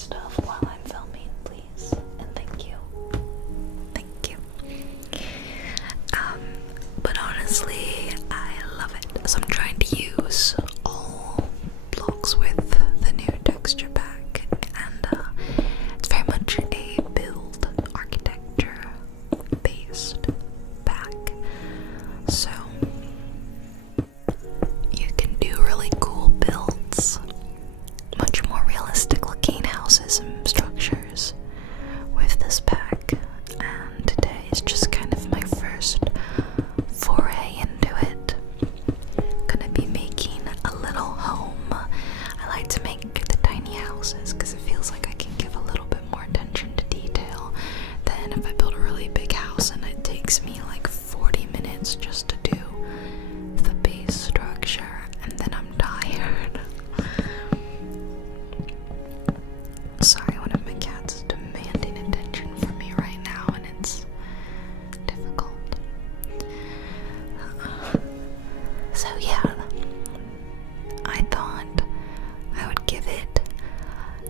stuff while I'm filming, please, and thank you. Thank you. But honestly, I love it. So I'm trying to use all blocks with the new texture pack, and it's very much a build architecture based pack. So you can do really cool builds, much more realistic looking houses and structures with this pack. And today is just kind of my first foray into it. Gonna be making a little home. I like to make the tiny houses because it feels like I can give a little bit more attention to detail than if I build a really big house and it takes me like 40 minutes just to do the base structure, and then I'm tired. Sorry, one of my cats is demanding attention from me right now, and it's difficult. So yeah, I thought I would give it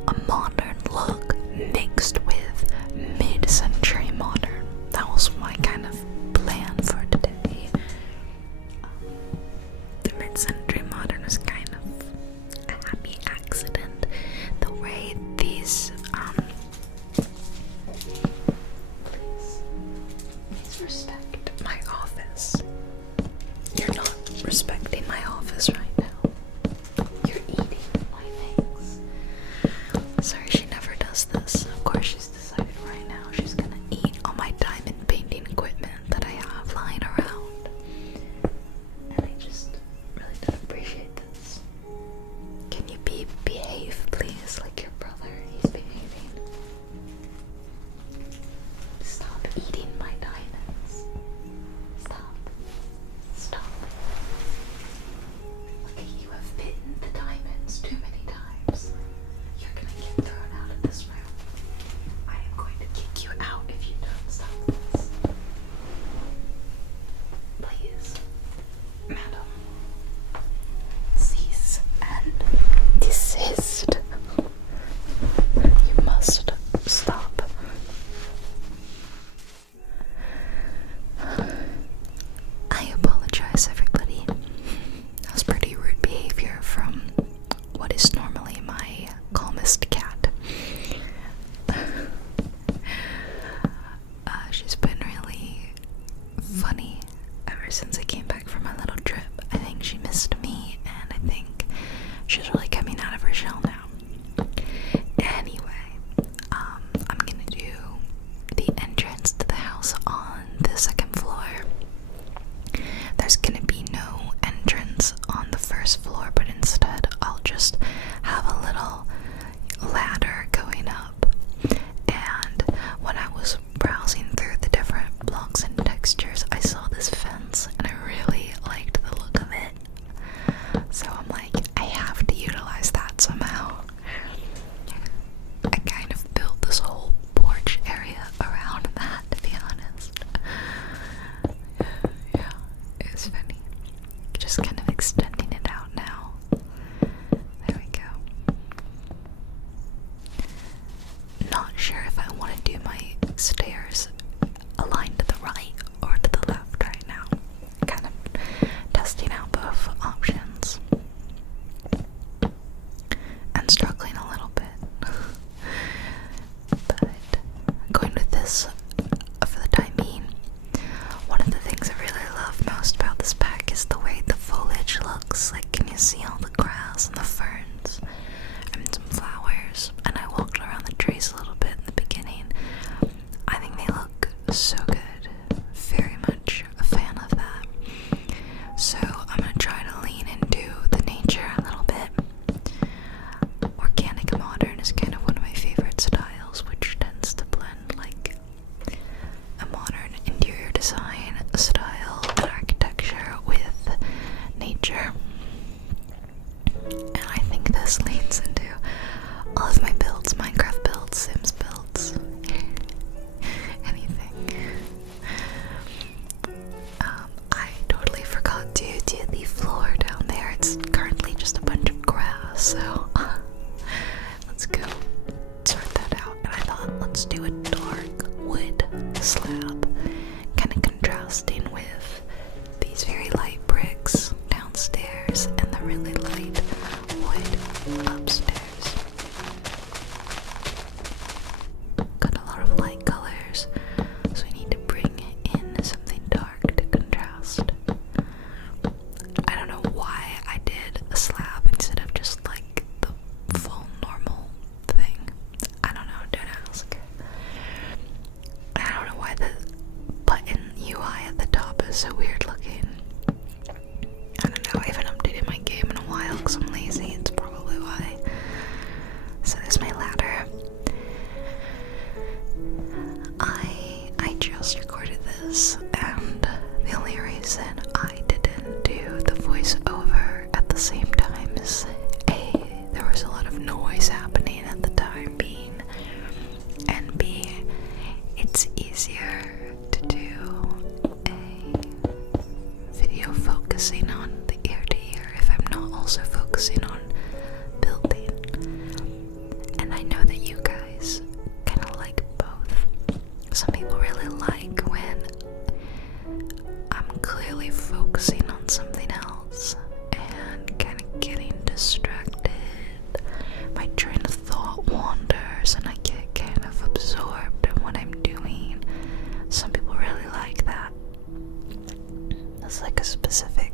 a modern look mixed with mid-century modern. That was my kind of plan for today. The mid-century modern was kind of a happy accident. The way these please respect my office. You're not respecting my office right now. You're eating my things. Sorry, she never does this. Of course, she's decided right now she's gonna eat all my diamond painting equipment that I have lying around. And I just really don't appreciate this. Can you behave, please, like your brother? He's behaving. Stop eating my diamonds. Stop. Stop. Look, you have bitten the diamonds too many times. You're gonna get thrown out of this room. I am going to kick you out if you don't stop this. Please, madam, cease and desist. You must stop. I apologize, everybody. That was pretty rude behavior from what is normally my calmest cat. She's been really funny ever since I came back from my little trip. I think she missed me, and I think she's really coming out of her shell now. Anyway, I'm gonna do the entrance to the house on the second floor. There's gonna be no entrance on the first floor, but instead I'll just have a little ladder going up. And when I was browsing through the different blocks and textures, I saw this fence and I really liked the look of it. So I'm like, I have to utilize that somehow. I kind of built this whole porch area around that, to be honest. Yeah, it was funny. Just kind of extending it out now. There we go. Not sure if I want to do my stairs aligned to the right or to the left right now. Kind of testing out both options. And struggling a little bit. But going with this for the time being. One of the things I really love most about this pack is the way the foliage looks. Like, can you see all the grass and the ferns and some flowers? And I walked around the trees a little bit in the beginning. I think they look just do a dark wood slab, kind of contrasting with these very light bricks downstairs and the really light wood upstairs. Got a lot of light colors, so we need to bring in something dark to contrast. I don't know why I did a slab instead of just like the full normal thing. I don't know, don't ask. I don't know why the button UI at the top is so weird looking. I don't know, I haven't updated my game in a while because I'm lazy, it's probably why. So there's my ladder. I just recorded this, and the only reason I didn't do the voiceover at the same time is A, there was a lot of noise happening at the time being, and B, it's easier to do a video focusing on the ear to ear if I'm not also focusing on building. And I know that you guys kind of like both. Some people really like when I'm clearly focusing on something else and kind of getting distracted. My train of thought wanders and I get kind of absorbed in what I'm doing. Some people really like that. That's like a specific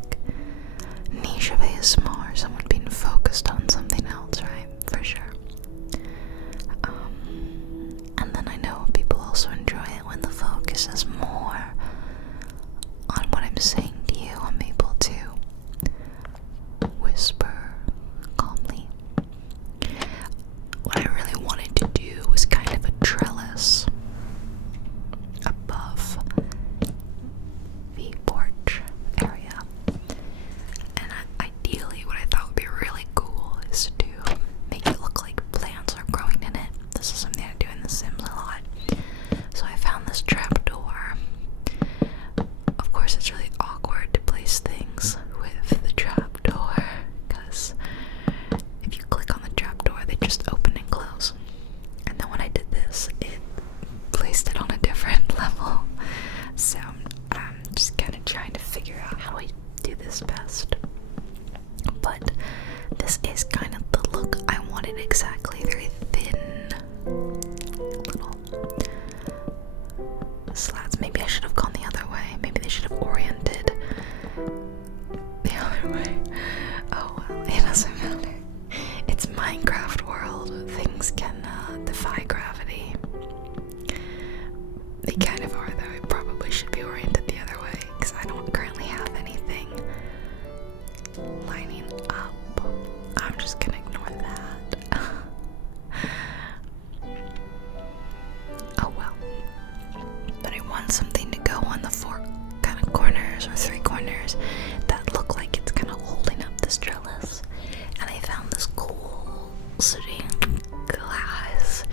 niche of ASMR, someone being focused on something else, right? For sure. And then I know people also enjoy it when the focus is more on what I'm saying to you. I'm able to whisper calmly. What I really wanted to do was kind of a trellis above the porch area. And ideally what I thought would be really cool is to make it look like plants are growing in it. This is something I do in The Sims a lot. So I found this trapdoor. Of course it's really awkward to place things with the trapdoor, because if you click on the trapdoor they just open and close. And then when I did this, it placed it on a different level. So I'm just kind of trying to figure out how I do this best. But this is kind of the look I wanted exactly. Very thin little slats. Maybe I should have gone the other way. Maybe they should have oriented the other way. Oh well, it doesn't matter. It's Minecraft world. Things can defy gravity. They kind of are though. It probably should be oriented the other way because I don't currently have anything lining up. I'm just gonna ignore that. Oh well. But I want something to go on the four kind of corners or three corners that look like it's kind of holding up this trellis. And I found this cool sitting glass.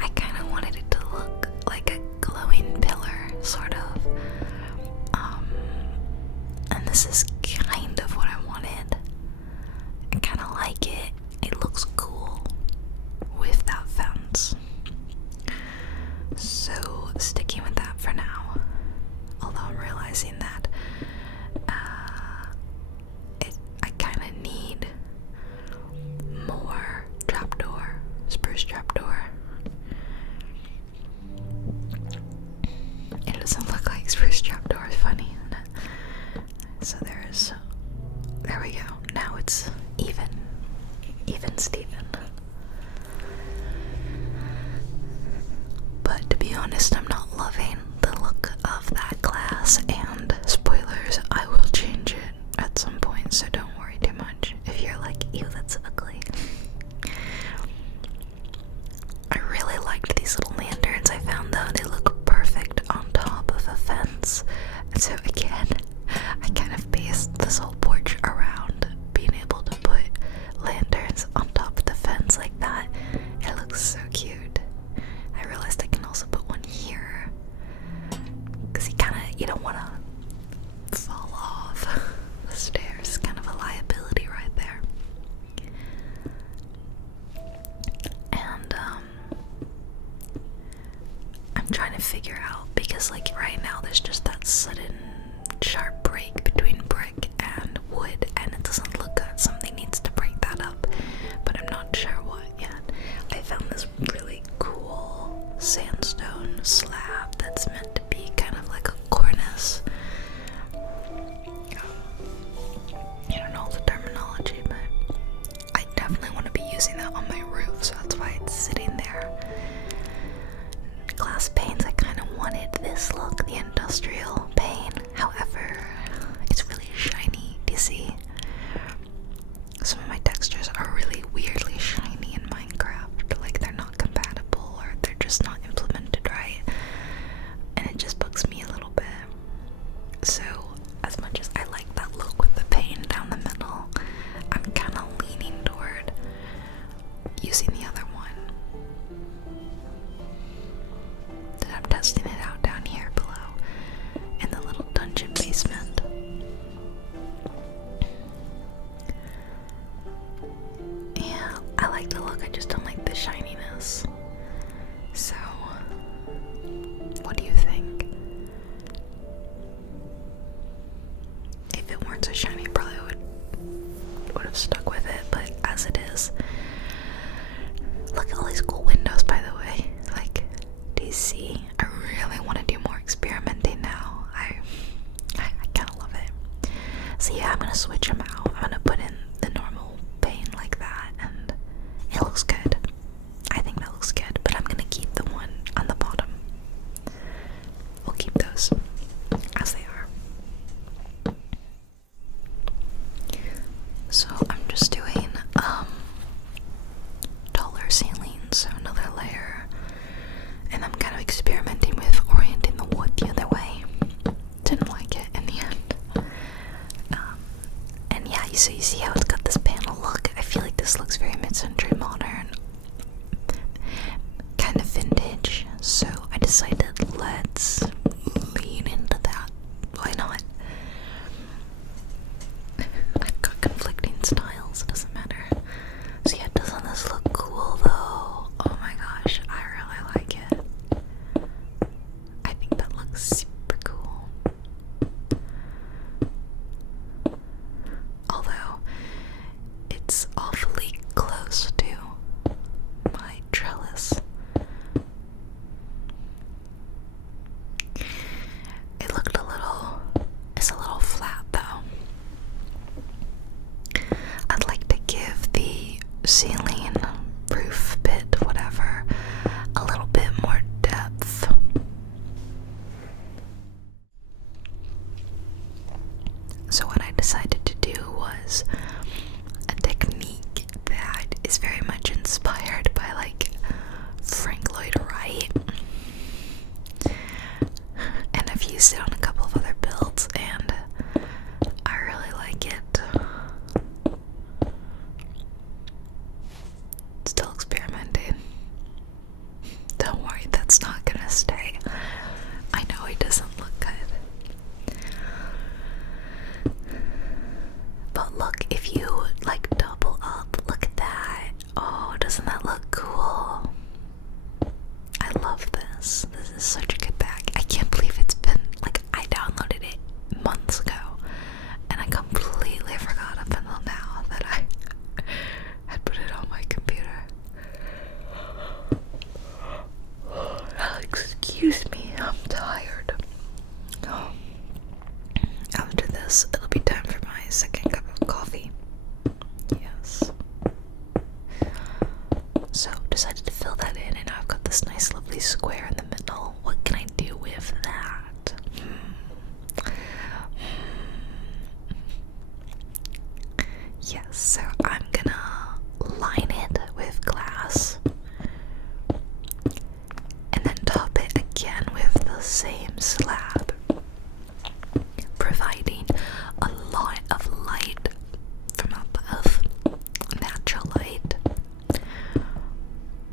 I kind of wanted it to look like a glowing pillar, sort of. And this is kind of what I wanted. I kind of like it. It looks cool with that fence. So sticking with that for now. Although I'm realizing that I kind of need more trapdoor, spruce trapdoor. It doesn't look like spruce trapdoor is funny, isn't it? So there we go. Now it's even Steven. But to be honest, I'm not loving the look of that glass, and spoilers, I will change it at some point, so don't worry too much if you're like, ew, that's ugly. I really liked these little lanterns I found though. They look perfect on top of a fence. And so again, I kind of based this whole porch around being able to put lanterns on top of the fence like that. It looks so cute. I realized I can also put one here, because you don't want to fall off the stairs. It's kind of a I'm trying to figure out, because like right now there's just that sudden sharp break between brick and wood, and it doesn't look good. Something needs to break that up, but I'm not sure what yet. I found this really cool sandstone slab that's meant to be kind of like a cornice. I don't know the terminology, but I definitely want to be using that on my roof, so that's why it's sitting there. Glass panes, I kind of wanted this look, the industrial pane. However, it's really shiny. Do you see? Some of my textures are really weirdly shiny in Minecraft. Like they're not compatible, or they're just not implemented right. And it just bugs me a little bit. So, as much as I like that look with the pane down the middle, I'm kind of leaning toward using the other one. Then I'm testing it out down here below in the little dungeon basement. Yeah, I like the look, I just don't like the shininess. So, what do you think? If it weren't so shiny, I probably would have stuck with it, but as it is, look at all these cool windows, by the way. Like, do you see? I really want to do more experimenting now. I kind of love it. So yeah, I'm gonna switch them out. I'm gonna put in the normal pane like that, and it looks good. I think that looks good, but I'm gonna keep the one on the bottom. We'll keep those as they are. So I'm just doing taller ceilings, so another layer, and I'm kind of experimenting with orienting the wood the other way. Didn't like it in the end. And yeah, so you see how it's got this panel look. I feel like this looks very mid-century modern, kind of vintage, so I decided let's lean into that. Why not? I've got conflicting styles, it doesn't matter. So yeah, doesn't this look cool though? Oh my gosh, I really like it. I think that looks super cool. Although, it's awfully close to my trellis. It's a little flat though. I'd like to give the ceiling, roof bit, whatever, a little bit more depth. So what I decided to do was a technique that is very much inspired by like Frank Lloyd Wright, and I've used it on a couple of other builds, and I really like it. Still experimenting. Don't worry, that's not gonna stay. I know it doesn't look good. But look, if you like double up, look at that. Oh, doesn't that look cool? I love this. This is such a good bag. I can't believe it's been, like, I downloaded it months ago, and I completely forgot up until now that I had put it on my computer. Excuse me, I'm tired. Oh. After this, it'll be time for my second cup of coffee. Yes. So, decided to fill that in, and now I've got this nice lovely square in the middle. What can I do with that? Yes, so I'm gonna line it with glass, and then top it again with the same slab, providing a lot of light from above, natural light,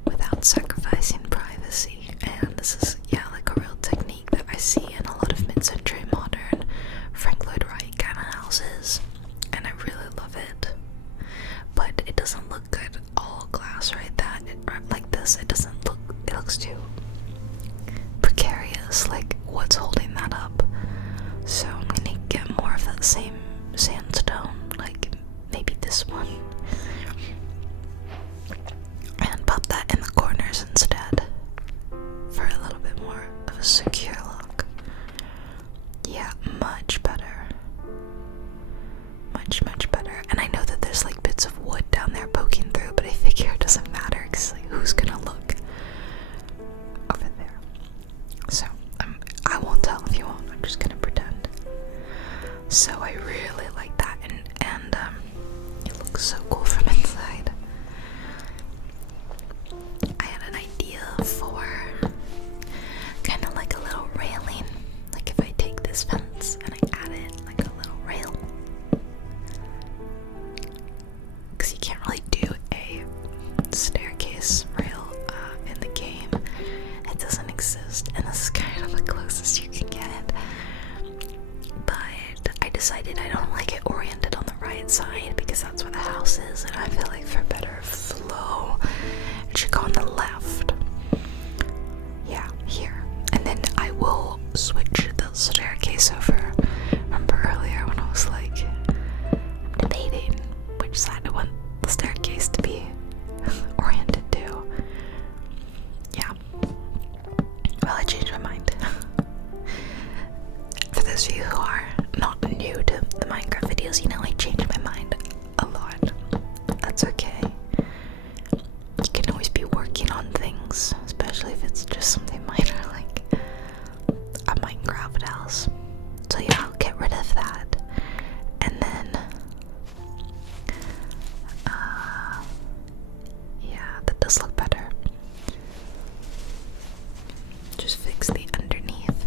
without sacrificing privacy. And this is, yeah, like a real technique that I see in a lot of mid-century modern Frank Lloyd Wright kind of houses, and I really love it. But it doesn't look good all glass, right? Like this, it doesn't look, it looks too is like what's holding that up. So I'm gonna get more of that same sandstone, like maybe this one, and pop that in the corners instead for a little bit more of a secure look. Yeah, much better. Much better. And I know that there's like bits of wood down there poking through, but I figure it doesn't matter because like who's gonna look over there? So I won't tell if you won't. I'm just gonna pretend. So I really like that, and it looks so cool from inside. I had an idea for kind of like a little railing. Like if I take this fence and I add it like a little rail. Because you can't really do a staircase rail in the game. It doesn't exist, and this is kind of the closest you can get. But I decided I don't like it oriented on the right side because that's where the house is, and I feel like for better flow, it should go on the left. Yeah, here. And then I will switch the staircase over. Remember earlier when I was like debating which side I want the staircase to be oriented to? Yeah. Well, I changed my mind. For those of you who are not new to the Minecraft videos, you know I change my mind a lot. That's okay. You can always be working on things, especially if it's just something minor like a Minecraft house. So yeah, I'll get rid of that. And then yeah, that does look better. Just fix the underneath.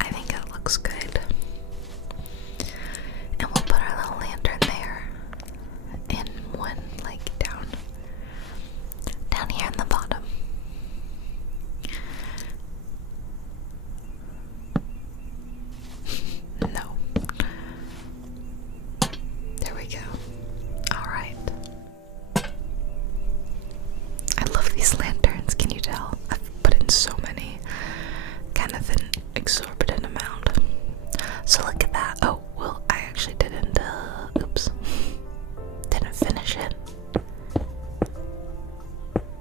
I think it looks good. And we'll put our little lantern there. And one like down here in the bottom. No. There we go. Alright. I love these lanterns, can you tell? I've put in so many. Kind of an exorbitant amount. So look at that. Oh, well, I actually didn't, oops. Didn't finish it.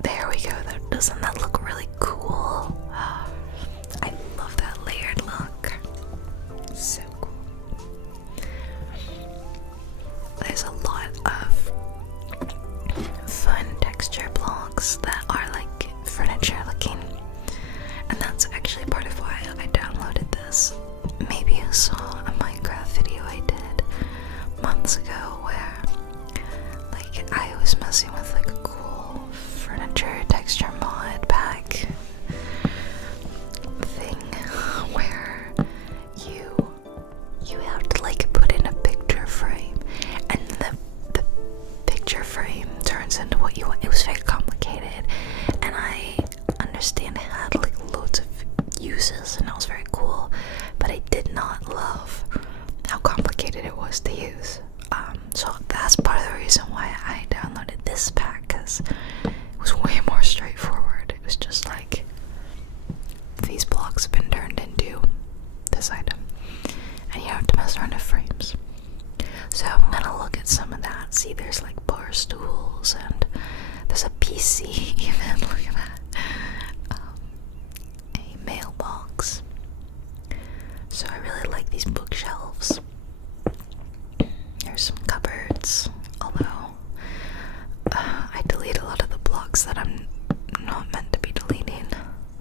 There we go. Doesn't that look really cool? I love that layered look. So cool. There's a lot of fun texture blocks that are like furniture looking, and that's actually part of why I downloaded this. Maybe you saw a Minecraft video I did months ago where like I was messing with like a cool furniture texture mod pack thing where you have to like put in a picture frame, and the picture frame turns into what you want. It was very complicated, and I understand it had like loads of uses, and that was very cool, but I did not love how complicated it was to use. So that's part of the reason why I downloaded this pack, because it was way more straightforward. It was just like, these blocks have been turned into this item, and you have to mess around with frames. So I'm gonna look at some of that. See, there's like bar stools, and there's a PC even. Look at that. A mailbox. So I really like these bookshelves. There's some cupboards, although I delete a lot of the blocks that I'm not meant to be deleting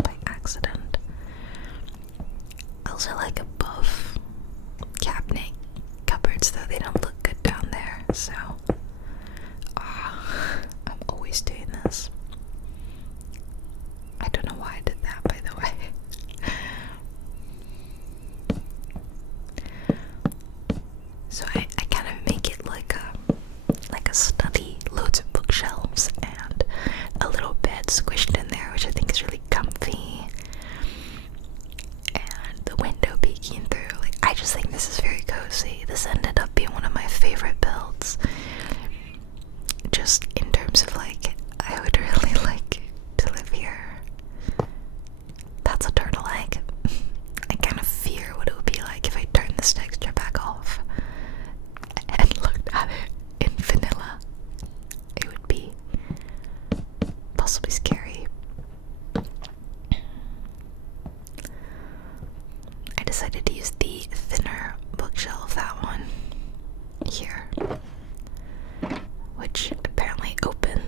by accident. Those are like above cabinet cupboards, though they don't look good down there, so I'm always doing this. I don't know why I did that, by the way. So I kind of make it like a study, loads of bookshelves and a little bed squished in there, which I think is really comfy, and the window peeking through. Like, I just think this is very cozy. This ended up being one of my favorite builds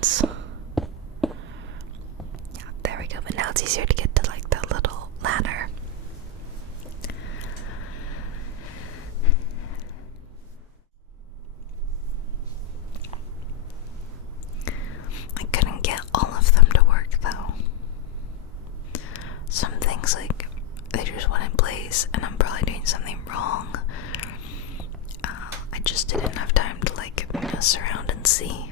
once. Yeah, there we go. But now it's easier to get to like the little ladder. I couldn't get all of them to work though. Some things like they just went in place, and I'm probably doing something wrong. I just didn't have time to like mess around and see.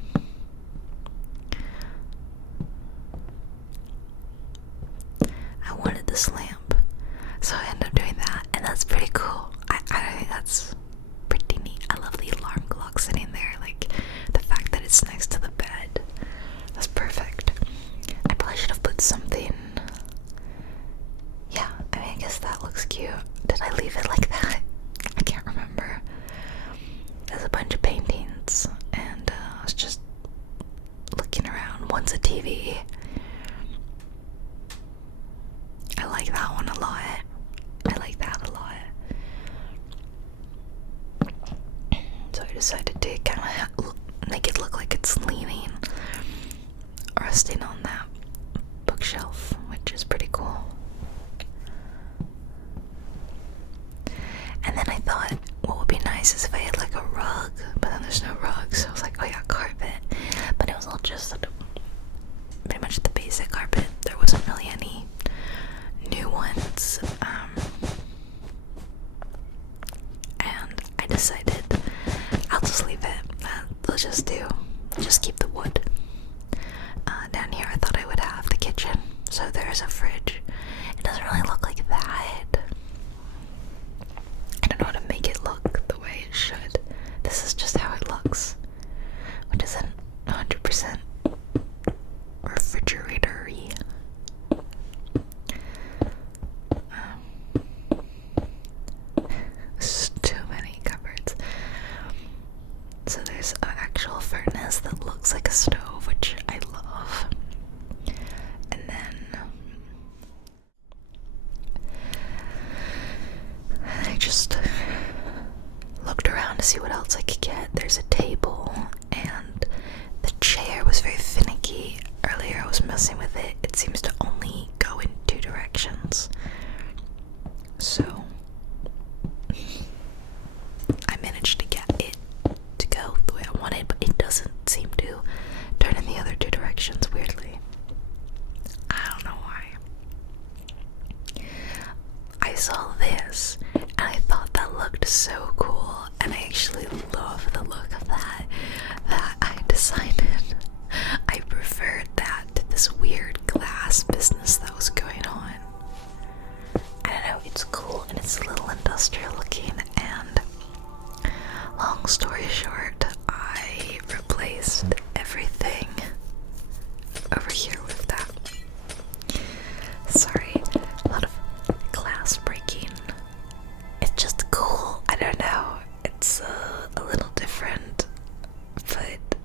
I wanted this lamp, so I ended up doing that, and that's pretty cool. I think that's pretty neat. I love the alarm clock sitting there, like the fact that it's next to the bed. That's perfect. I probably should have put something. Yeah, I mean, I guess that looks cute. Did I leave it like that? I can't remember. There's a bunch of paintings, and I was just looking around. One's a TV. I like that one a lot. I like that a lot. So I decided to kind of make it look like it's leaning, resting on that bookshelf, which is pretty cool. And then I thought, what would be nice is if I had like a rug, but then there's no rug, so I was like, oh yeah, carpet. But it was all just pretty much the basic carpet. There wasn't really any new ones. And I decided I'll just leave it. We'll just keep the wood. Down here I thought I would have the kitchen, so there's a fridge. It doesn't really look like that. I don't know how to make it look the way it should. This is just how it looks, which isn't 100% refrigerator-y. There's too many cupboards. So there's an actual furnace that looks like a stove, which I love. And then I just looked around to see what else I could get. There's a table, and the chair was very finicky. Earlier I was messing with it. It seems to only go in 2 directions. So I managed to get it to go the way I wanted, but it doesn't seem to turn in the other 2 directions, weirdly. I don't know why. I saw this, and I thought that looked so cool, and I actually love the look of that I decided I preferred that to this weird glass business that was going on. I don't know, it's cool, and it's a little industrial looking, and long story short, I replaced everything over here with that. Sorry, a lot of glass breaking. It's just cool. I don't know. It's a little different, but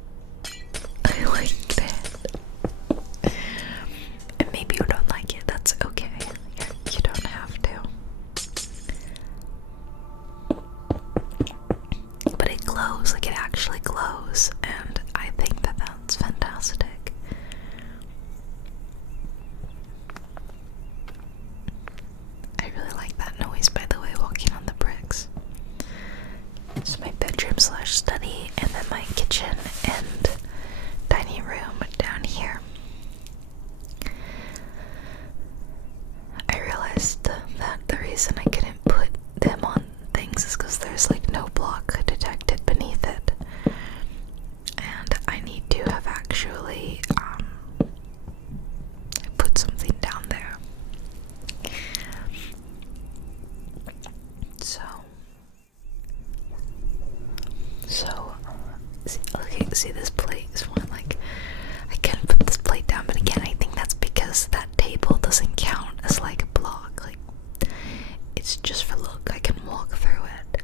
I liked it. And maybe you don't like it. That's okay. You don't have to. But it glows, like it actually glows, and I think that that's fantastic. I really like that noise, by the way, walking on the bricks. It's my bedroom slash study, and then my kitchen and dining room down here. I realized that the reason I couldn't put them on things is because there's like no block detected beneath it, and I need to have actually put something down there. See this plate is one, like, I can't put this plate down, but again, I think that's because that table doesn't count as like a block, like, it's just for look, I can walk through it.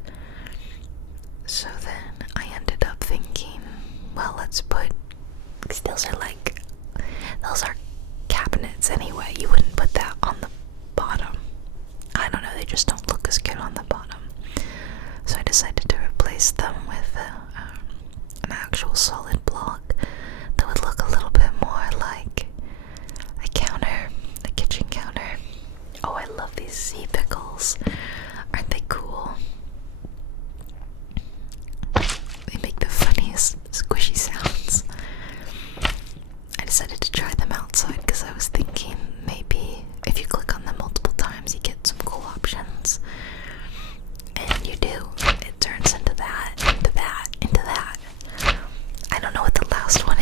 So then I ended up thinking, well, let's put, because those are cabinets anyway, you wouldn't put that on the bottom. I don't know, they just don't look as good on the bottom. So I decided to replace them with an actual solid block that would look a little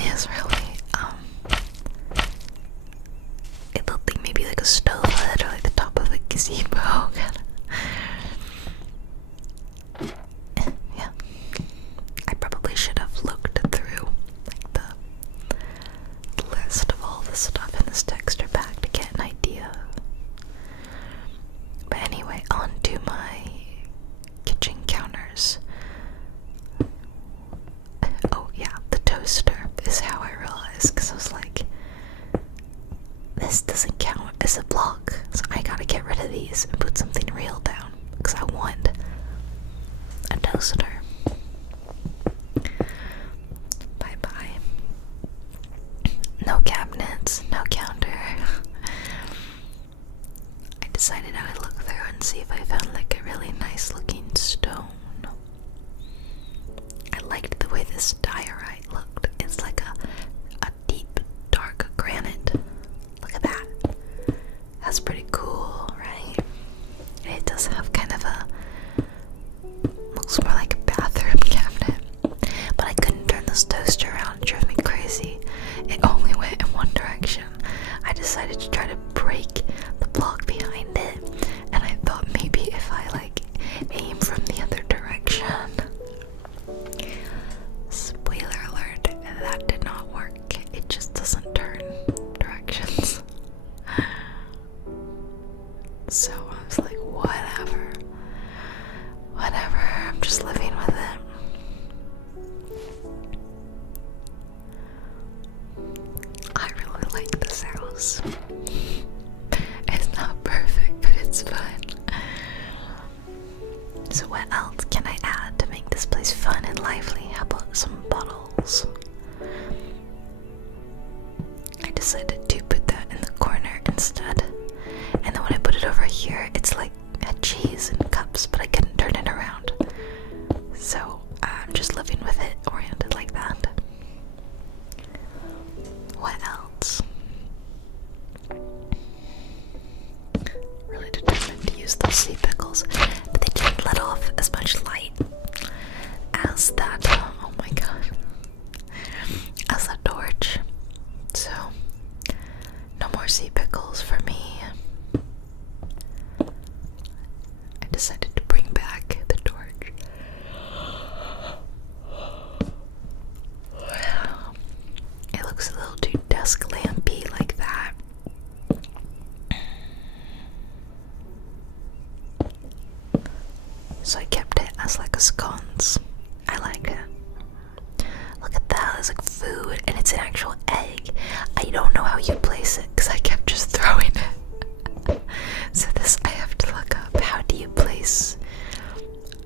is really, it looked like maybe like a stove lid or like the top of a gazebo. Yeah. I probably should have looked through like the list of all the stuff in this texture pack to get an idea. But anyway, on to my kitchen counters. Oh yeah, the toaster is how I realized, because I was like, this doesn't count as a block, so I gotta get rid of these and put something real down, because I want a toaster. Bye bye. No cabinets, no counter. I decided I would look through and see if I found like a really nice looking stone. I liked the way this diorite looked. It's like a deep, dark granite. Look at that. That's pretty cool, right? And it does have kind of a, looks more like a bathroom cabinet. But I couldn't turn this toaster around. It drove me crazy. It only went in one direction. I decided to try to break the block behind it, and I thought maybe if I like aim from the other direction. Spoiler alert, that did not work. It just doesn't turn directions. So I was like, whatever. Whatever, I'm just living with it. I really like this house. It's not perfect, but it's fun. So what else can I add to make this place fun and lively? How about some bottles? I decided to put that in the corner instead. And then when I put it over here, it's like a cheese and cups, but I couldn't turn it around. So I'm just living with it, oriented like that. What else? Really determined to use those sea pickles, but they didn't let off as much light as that. Oh my god. As that torch. So, no more sea pickles for me. I decided to bring back the torch. It looks a little too desk lampy like that. So I kept it as like a sconce. I like it. Look at that, it's like food, and it's an actual egg. I don't know how you place it, because I kept just throwing it. So this I have to look up. How do you place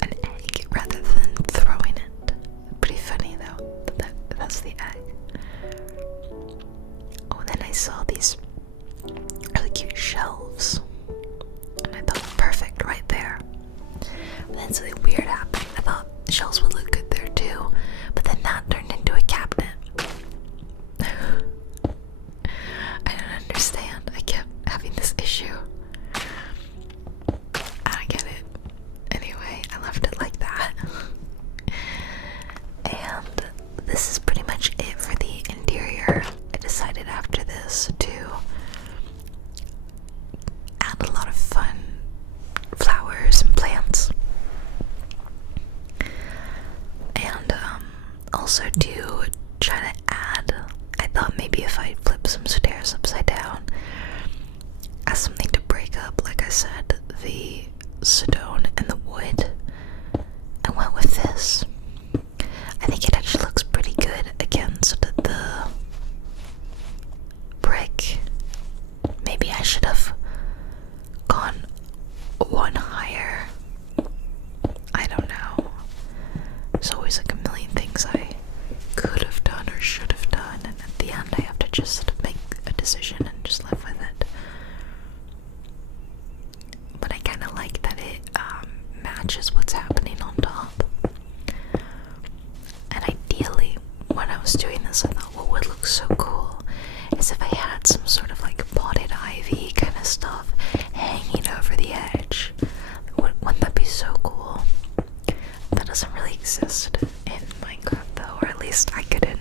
an egg rather than throwing it? Pretty funny though, that's the egg. Oh, and then I saw these really cute shelves, and I thought, perfect, right there. But then something weird happened. I thought the shelves would look good there too, but then that turned into a cabinet. I don't understand. I kept having this issue. I don't get it. Anyway, I left it like that. And this is pretty much it for the interior. I decided after this to add a lot of fun flowers and plants. And also to try to add, I thought maybe if I flip some stairs upside down as something to break up, like I said, the stone and the wood, I went with this. I think it actually looks pretty good against the brick. Maybe I should have gone one higher. I don't know. There's always like a million things I could have done or should have done, and at the end I have to just make a decision and just live with it. But I kind of like that it matches what's happening on top. And ideally, when I was doing this, I thought what would look so cool is if I had some sort of like potted ivy kind of stuff hanging over the edge. Wouldn't that be so cool? That doesn't really exist in Minecraft though, or at least I couldn't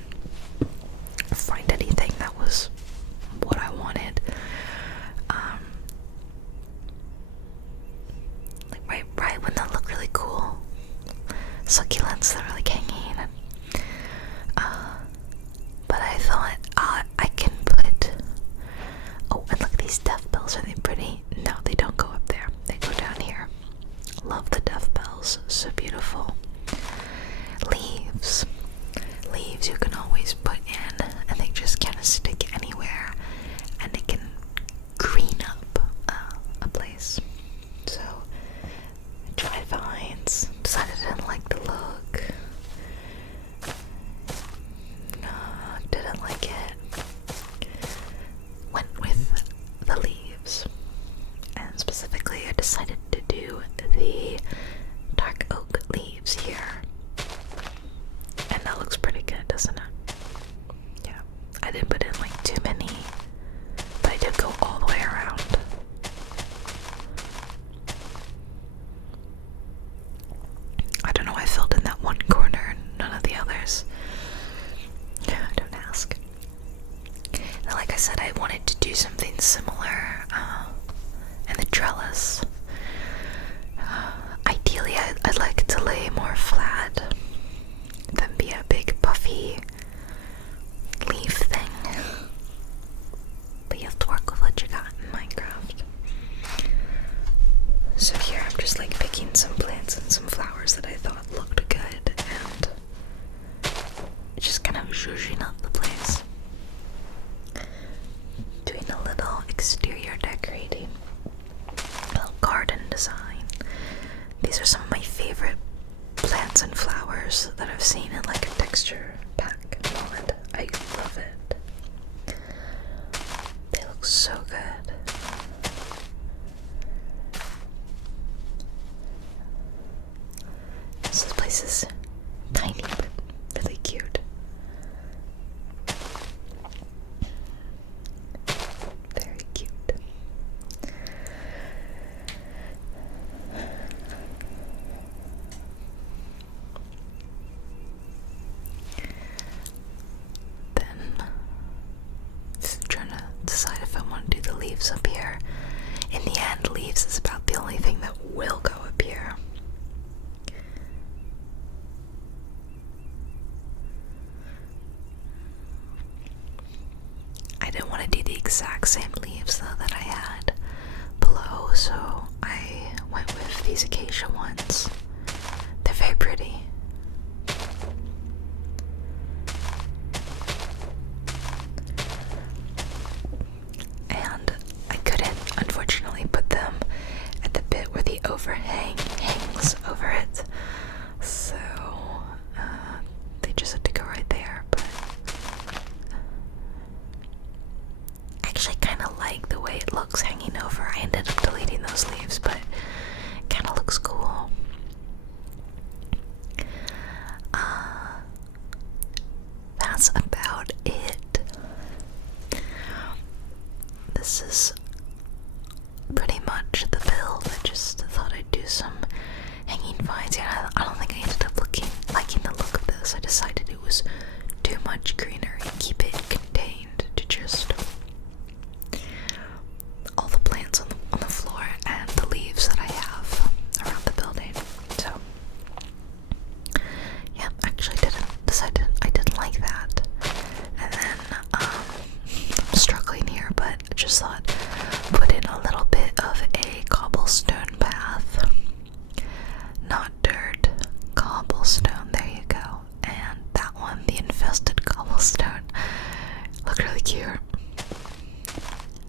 said I wanted to do something similar in the trellis. Ideally, I'd like to lay more flat than be a big puffy leaf thing. But you have to work with what you got in Minecraft. So here I'm just like picking some plants and some flowers that I thought looked good and just kind of zhuzhing up the place. Doing a little exterior decorating, a little garden design. These are some of my favorite plants and flowers that I've seen in like a texture pack mod. I love it. They look so good. This place is tiny but really cute. Very cute. Then, trying to decide if I want to do the leaves up here. In the end, leaves is about the only thing that will go up here. I didn't want to do the exact same leaves though that I had below, so I went with these acacia ones. They're very pretty. And I couldn't, unfortunately, put them at the bit where the overhang hangs over it, so they just had to go right there. But I actually kind of like the way it looks hanging over. I ended up deleting those leaves, but it kind of looks cool. That's about it. This is pretty much the build. I just thought I'd do some hanging vines. Yeah, I don't think I ended up liking the look of this. I decided it was too much greenery. Keep it contained to just all the plants on the floor and the leaves that I have around the building. So yeah, actually I didn't like that. And then I'm struggling here, but I just thought put in a little bit of a cobblestone path. Not dirt, cobblestone, there you go. And that one, the infested cobblestone, looked really cute.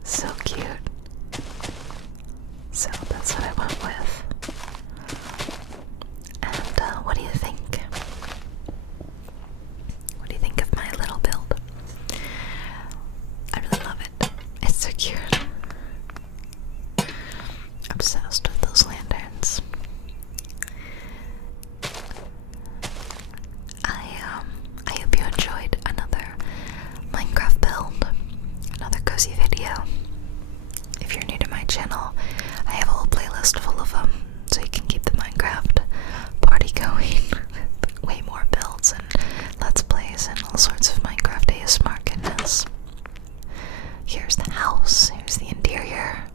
So cute. So that's what I went with. And what do you think? What do you think of my little build? I really love it. It's so cute. Obsessed with those lanterns. I hope you enjoyed another Minecraft build, another cozy video. If you're new to my channel, I have a whole playlist full of them, so you can keep the Minecraft party going with way more builds and let's plays and all sorts of Minecraft ASMR goodness. Here's the house, here's the interior.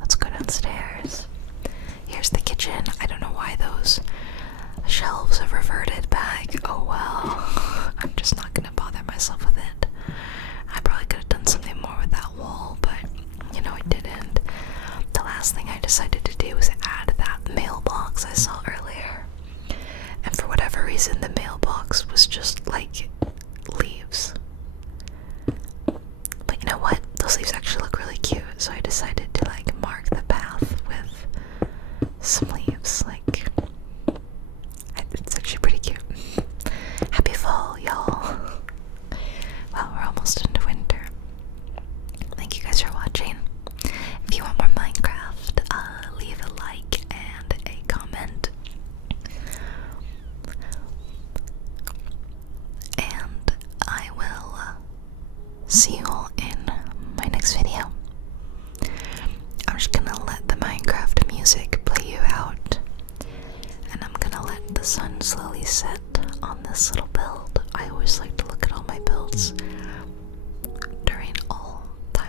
Let's go downstairs. Here's the kitchen. I don't know why those shelves have reverted back. Oh well. I'm just not gonna bother myself with it. I probably could have done something more with that wall, but you know I didn't. The last thing I decided to do was add that mailbox I saw earlier. And for whatever reason the mailbox was just like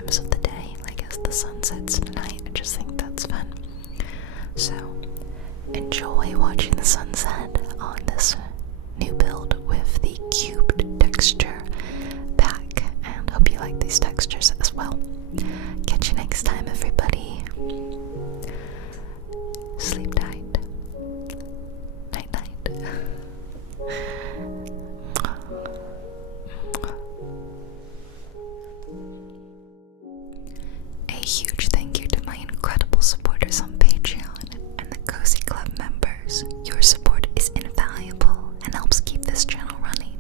times of the day, like as the sun sets tonight. I just think that's fun. So enjoy watching the sunset on this new build with the cubed texture pack, and hope you like these textures as well. Catch you next time, everybody. Sleep tight. Night night. A huge thank you to my incredible supporters on Patreon and the Cozy Club members. Your support is invaluable and helps keep this channel running.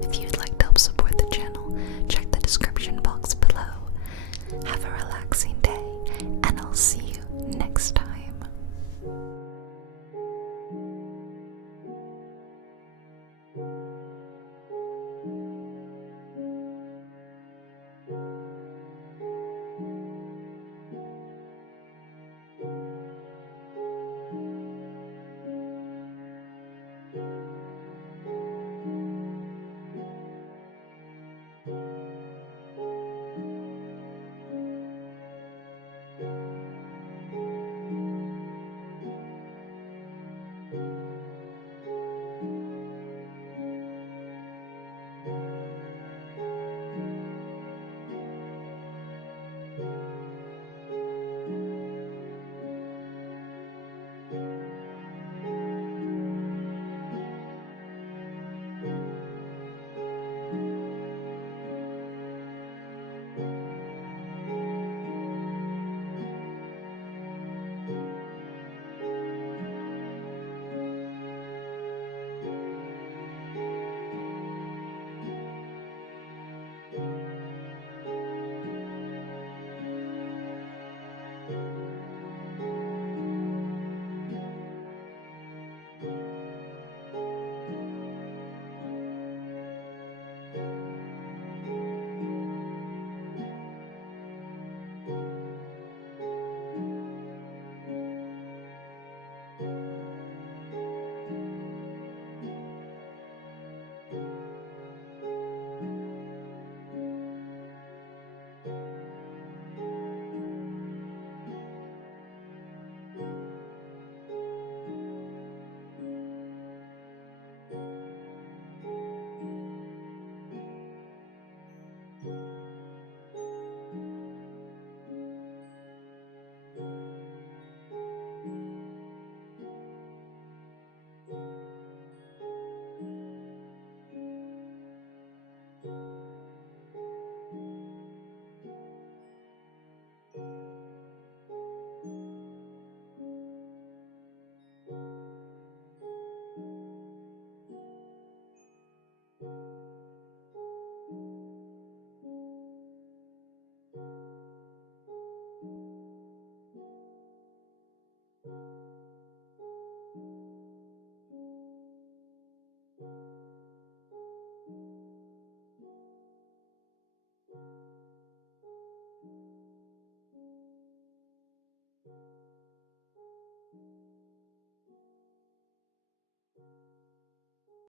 If you'd like to help support the channel, check the description box below. Have a relaxing day, and I'll see you next time.